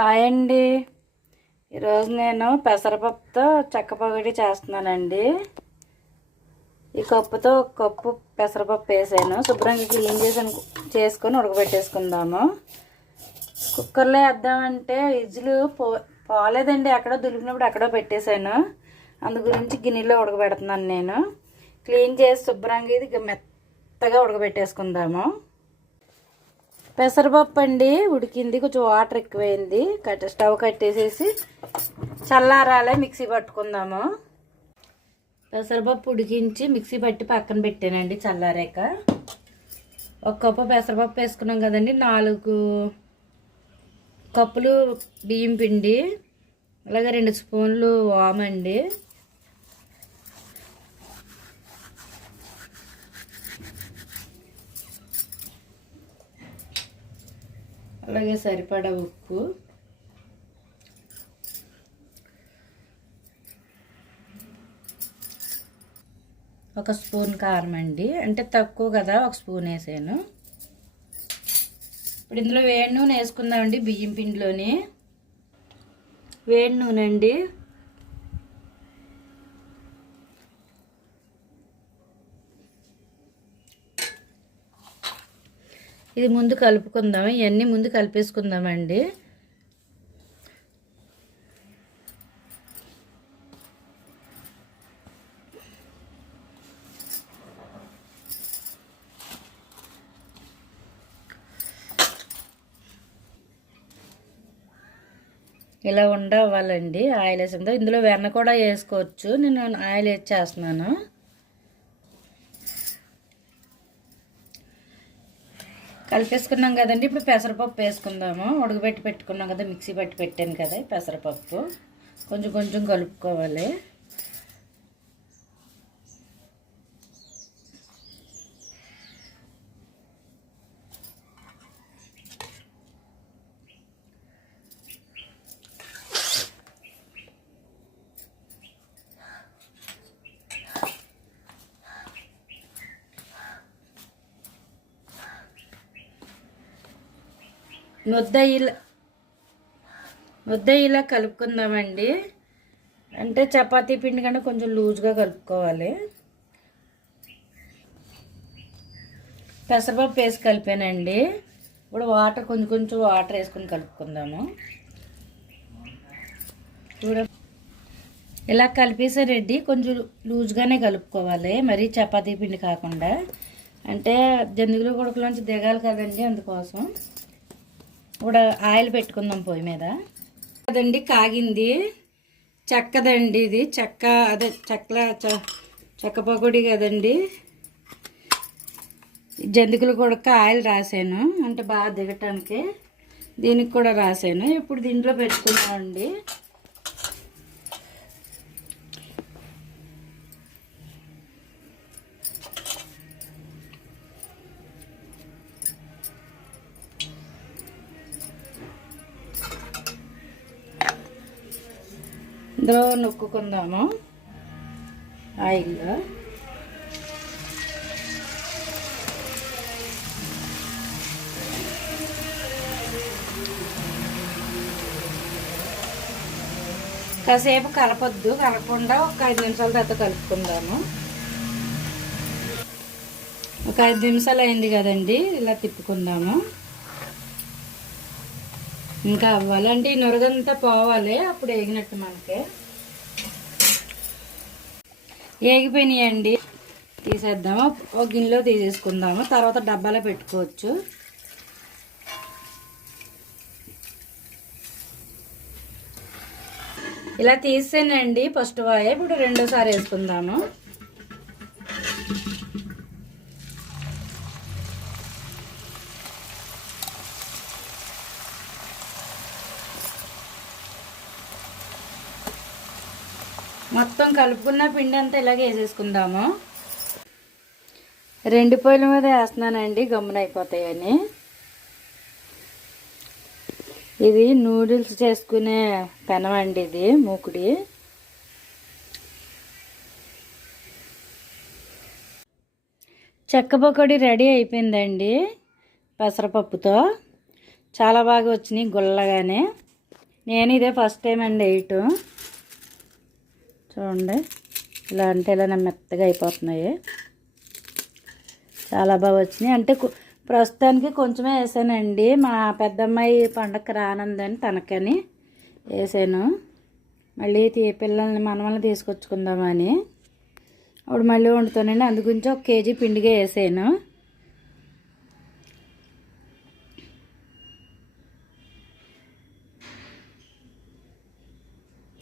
Hi అండి. ఈరోజు నేను పెసరపప్పుతో చెక్క పొగడి చేస్తున్నానండి. ఈ కప్పుతో ఒక కప్పు పెసరపప్పు వేసాను. శుభ్రంగా క్లీన్ చేసి చేసుకొని ఉడకబెట్టేసుకుందాము. కుక్కర్లో వేద్దామంటే ఇజ్జులు పో పోలేదండి. ఎక్కడో దులిపినప్పుడు ఎక్కడో పెట్టేశాను. అందు గురించి గిన్నెలో ఉడకబెడుతున్నాను నేను. క్లీన్ చేసి శుభ్రంగా ఇది మెత్తగా ఉడకబెట్టేసుకుందాము. పెసరపప్పు అండి ఉడికింది కొంచెం వాటర్ ఎక్కువైంది. కట్ స్టవ్ కట్టేసేసి చల్లారాలే మిక్సీ పట్టుకుందాము. పెసరపప్పు ఉడికించి మిక్సీ పట్టి పక్కన పెట్టానండి చల్లారాక. ఒక కప్పు పెసరపప్పు వేసుకున్నాం కదండి నాలుగు కప్పులు బియ్యం పిండి అలాగే రెండు స్పూన్లు వామండి. అలాగే సరిపడా ఉప్పు. ఒక స్పూన్ కారం అండి. అంటే తక్కువ కదా ఒక స్పూన్ వేసాను. ఇప్పుడు ఇందులో వేడి నూనె వేసుకుందామండి బియ్యం పిండిలోని. వేడి నూనె అండి. ఇది ముందు కలుపుకుందాం ఇవన్నీ ముందు కలిపేసుకుందామండి. ఇలా ఉండవాలండి ఆయిల్ వేసిందో ఇందులో వెన్న కూడా వేసుకోవచ్చు. నేను ఆయిల్ వేసి చేస్తున్నాను. కలిపేసుకున్నాం కదండి. ఇప్పుడు పెసరపప్పు వేసుకుందాము. ఉడకబెట్టి పెట్టుకున్నాం కదా మిక్సీ పట్టి పెట్టాను కదా పెసరపప్పు. కొంచెం కొంచెం కలుపుకోవాలి. ముద్ద ఇలా ముద్ద ఇలా కలుపుకుందామండి. అంటే చపాతీ పిండి కంటే కొంచెం లూజ్గా కలుపుకోవాలి. పెసరపప్పు వేసి కలిపానండి. ఇప్పుడు వాటర్ కొంచెం కొంచెం వాటర్ వేసుకొని కలుపుకుందాము. చూడ. ఇలా కలిపేసారండి కొంచెం లూజ్గానే కలుపుకోవాలి. మరీ చపాతీ పిండి కాకుండా. అంటే జంతికలు కొడుకులోంచి దిగాలి కదండి అందుకోసం. ఇప్పుడు ఆయిల్ పెట్టుకుందాం పొయ్యి మీద. అదండి కాగింది. చెక్కదండి ఇది. చెక్క అదే చెక్కల చెక్క పకోడీ కదండి. జంతికలు కూడా ఆయిల్ రాశాను అంటే బాగా దిగటానికి దీనికి కూడా రాశాను ఇప్పుడు దీంట్లో పెట్టుకున్నామండి. ఇందులో నొక్కుకుందాము. ఆయిల్లో. కాసేపు కలపొద్దు. కలపకుండా ఒక ఐదు నిమిషాల తర్వాత కలుపుకుందాము. ఒక ఐదు నిమిషాలు అయింది కదండి. ఇలా తిప్పుకుందాము. ఇంకా అవ్వాలంటే ఈ నొరగంతా పోవాలి అప్పుడు వేగినట్టు మనకి. వేగిపోయినాయండి తీసేద్దాము? ఒక గిన్నెలో తీసేసుకుందాము? తర్వాత డబ్బాలో పెట్టుకోవచ్చు. ఇలా తీసేనండి ఫస్ట్ వాయ ఇప్పుడు రెండోసారి వేసుకుందాము. మొత్తం కలుపుకున్న పిండి అంతా ఇలాగే వేసేసుకుందాము. రెండు పొయ్యిల మీద వేస్తున్నానండి గమ్మున అయిపోతాయని. ఇది నూడిల్స్ చేసుకునే పెనం అండి ఇది మూకుడి. చెక్క పకోడీ రెడీ అయిపోయిందండి పెసరపప్పుతో. చాలా బాగా వచ్చినాయి గుల్లగానే. నేను ఇదే ఫస్ట్ టైం అండి వేయటం. చూడండి. ఇలా అంటే ఇలా మెత్తగా అయిపోతున్నాయి. చాలా బాగా వచ్చినాయి. అంటే ప్రస్తుతానికి కొంచెమే వేసానండి. మా పెద్దమ్మాయి పండగ రానుందని తనకని వేసాను. మళ్ళీ తీ పిల్లల్ని మనమల్ని తీసుకొచ్చుకుందామని. అప్పుడు మళ్ళీ వండుతానండి. అందు గురించి ఒక కేజీ పిండిగా వేసాను.